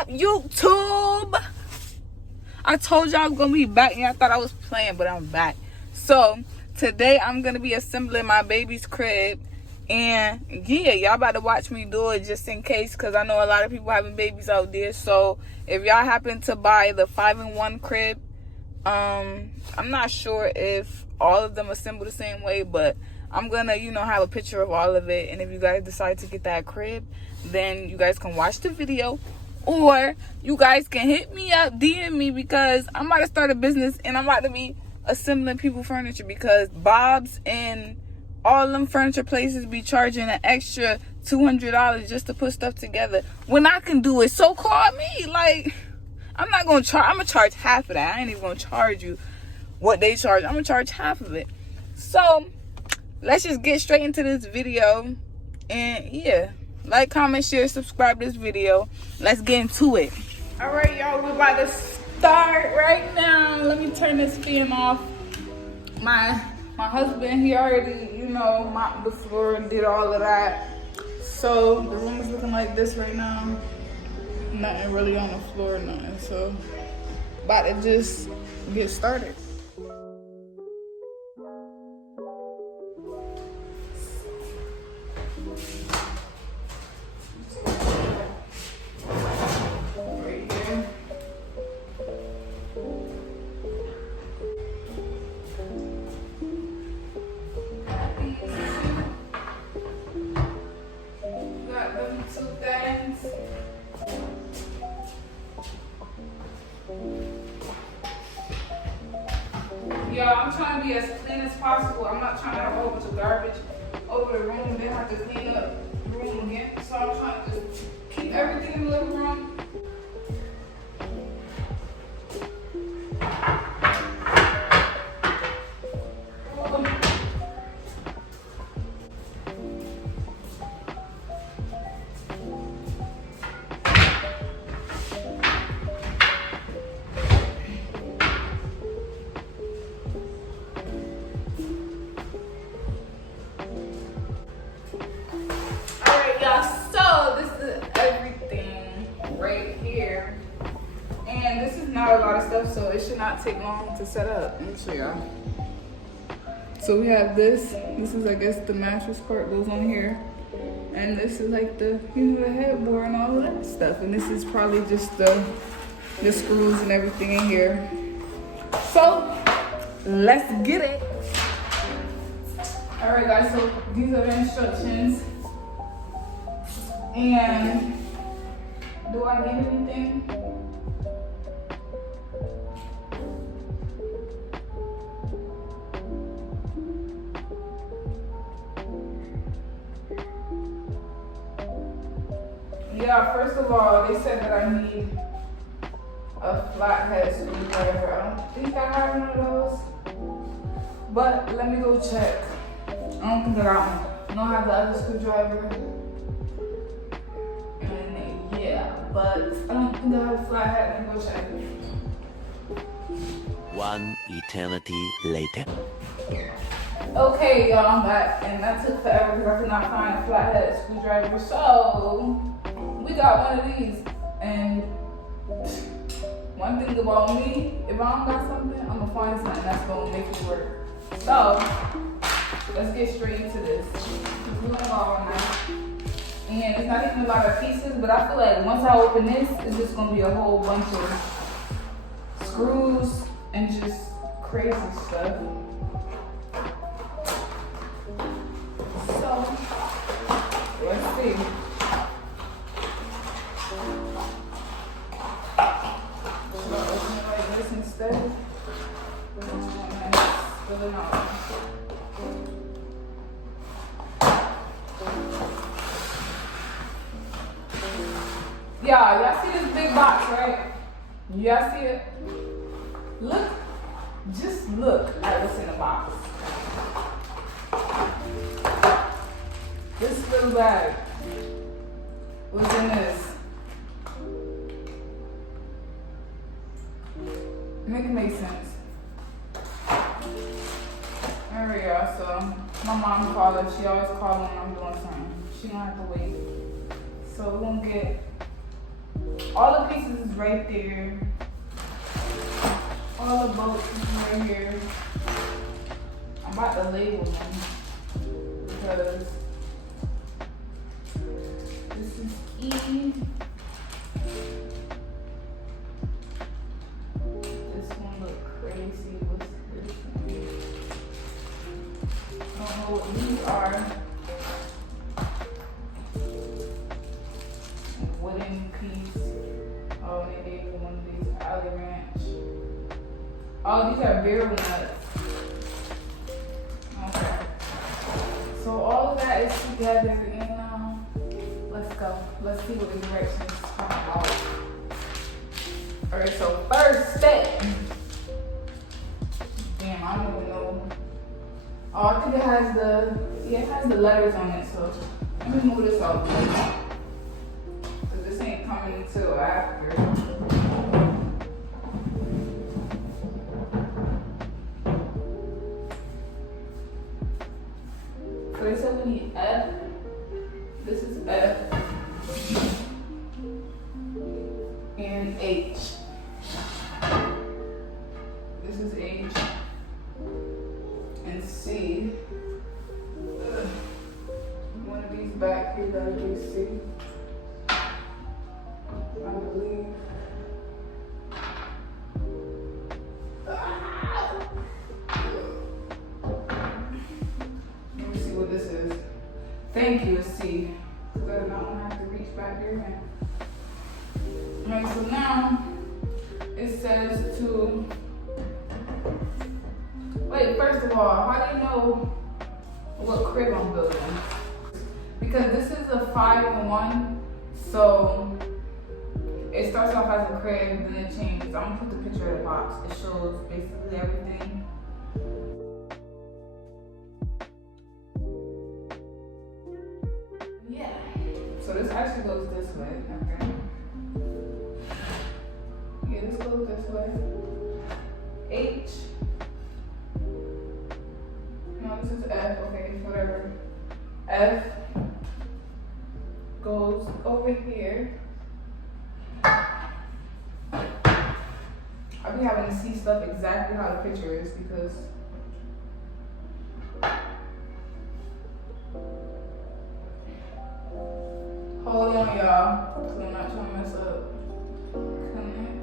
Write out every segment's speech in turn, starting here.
up, YouTube? I told y'all I was gonna be back and I thought I was playing, but I'm back. So today I'm gonna be assembling my baby's crib, and yeah, y'all about to watch me do it just in case, because I know a lot of people having babies out there. So if y'all happen to buy the 5-in-1 crib, I'm not sure if all of them assemble the same way, but I'm gonna, have a picture of all of it. And if you guys decide to get that crib, then you guys can watch the video, or you guys can hit me up, DM me, because I'm about to start a business and I'm about to be assembling people furniture, because Bob's and all them furniture places be charging an extra $200 just to put stuff together when I can do it. So call me. Like, I'm not gonna charge. I'm gonna charge half of that. I ain't even gonna charge you what they charge. I'm gonna charge half of it. So let's just get straight into this video. And yeah, like, comment, share, subscribe to this video. Let's get into it. All right, y'all, we're about to start right now. Let me turn this fan off. My husband, he already, mopped the floor and did all of that. So the room is looking like this right now. Nothing really on the floor, nothing. So about to just get started. Y'all, I'm trying to be as clean as possible. I'm not trying to have a whole bunch of garbage over the room and then have to clean up the room again. So I'm trying to just keep everything in the living room. So this is everything right here, and this is not a lot of stuff, so it should not take long to set up. Let me show y'all. So we have this is, I guess, the mattress part goes on here, and this is like the the headboard and all of that stuff, and this is probably just the screws and everything in here. So let's get it. All right, guys, so these are the instructions. And do I need anything? Yeah, first of all, they said that I need a flathead screwdriver. I don't think I have one of those, but let me go check. I don't think I got one. I don't have the other screwdriver. Yeah, but I don't think I have a flathead. Let me go check. One eternity later. Okay, y'all, I'm back, and that took forever because I could not find a flathead screwdriver. So we got one of these, and one thing about me, if I don't got something, I'm gonna find something that's gonna make it work. So let's get straight into this. We're gonna go all night. And it's not even a lot of pieces, but I feel like once I open this, it's just gonna be a whole bunch of screws and just crazy stuff. So, let's see. Should I open it like this instead? Fill it out. Y'all see this big box, right? Y'all see it? Look, just look at what's in the box. This little bag. What's in this? Make it make sense. Alright, y'all, so my mom called her. She always calls when I'm doing something. She don't have to wait. So we're gonna get all the pieces is right there. All the bolts is right here. I'm about to label them because this is E. This one look crazy. What's this one? I don't know what these are. Wooden piece. Oh, and they gave me one of these alley ranch. Oh, these are barrel nuts. Okay. So all of that is together, and let's go. Let's see what the directions talk about. Alright, so first step. Damn, I don't even know. Oh, I think it has the letters on it, so let me move this off. Cause this ain't coming until after. So they said we need F. This is F. And H. This is H. And C. Ugh. One of these back here gotta be C. I believe. Let me see what this is. Thank you, C. Because I don't have to reach back here now. Alright, so now it says to wait, first of all, how do you know what crib I'm building? Because this is a 5-in-1, so it starts off as a crib, then it changes. I'm gonna put the picture of the box. It shows basically everything. Yeah. So this actually goes this way. Okay. Yeah, this goes this way. H. No, this is F. Okay, whatever. F goes over here. I'll be having to see stuff exactly how the picture is because hold on, y'all, because I'm not trying to mess up. Connect.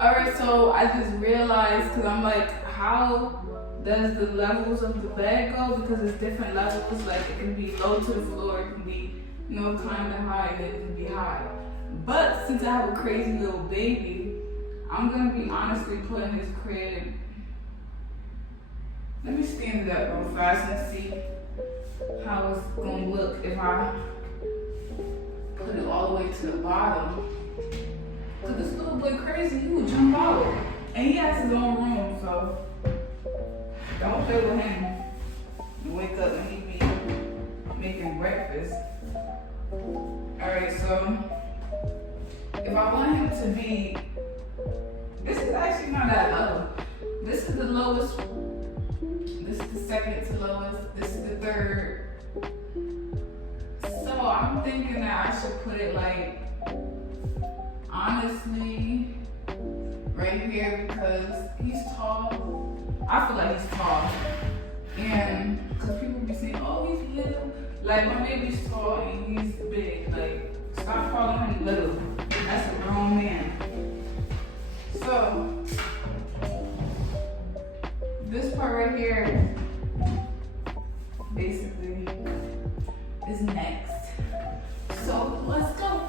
All right, so I just realized, because I'm like, how does the levels of the bed go? Because it's different levels. Like, it can be low to the floor, it can be, you know, kind of high, and it can be high. But since I have a crazy little baby, I'm gonna be honestly putting his crib. Let me stand it up real fast and see how it's gonna look if I put it all the way to the bottom. Cause this little boy crazy, he would jump out. And he has his own room, so don't play with him. You wake up and he be making breakfast. Alright, so if I want him to be, this is actually not that low. This is the lowest, this is the second to lowest, this is the third. So I'm thinking that I should put it like, honestly, right here, because he's tall. I feel like he's tall. And because people be saying, oh, he's little. Like, my baby's tall and he's big. Like, stop calling him little. That's a grown man. So, this part right here, basically, is next. So, let's go.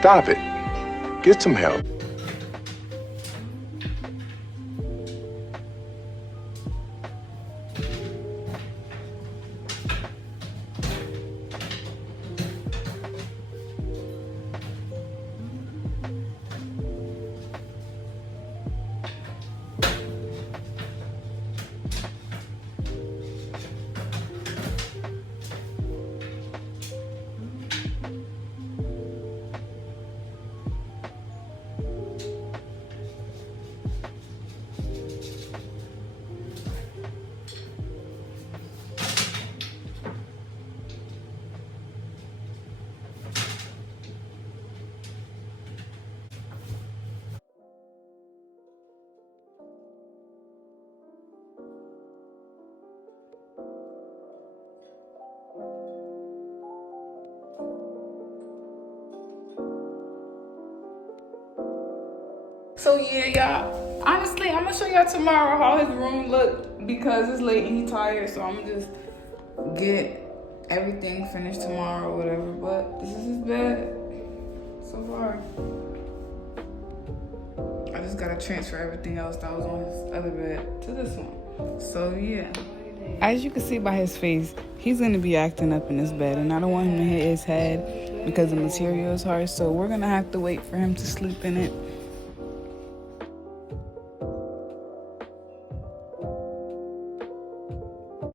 Stop it. Get some help. So yeah, y'all. Honestly, I'm gonna show y'all tomorrow how his room look because it's late and he tired. So I'm gonna just get everything finished tomorrow or whatever. But this is his bed so far. I just gotta transfer everything else that was on his other bed to this one. So yeah. As you can see by his face, he's gonna be acting up in this bed, and I don't want him to hit his head because the material is hard. So we're gonna have to wait for him to sleep in it.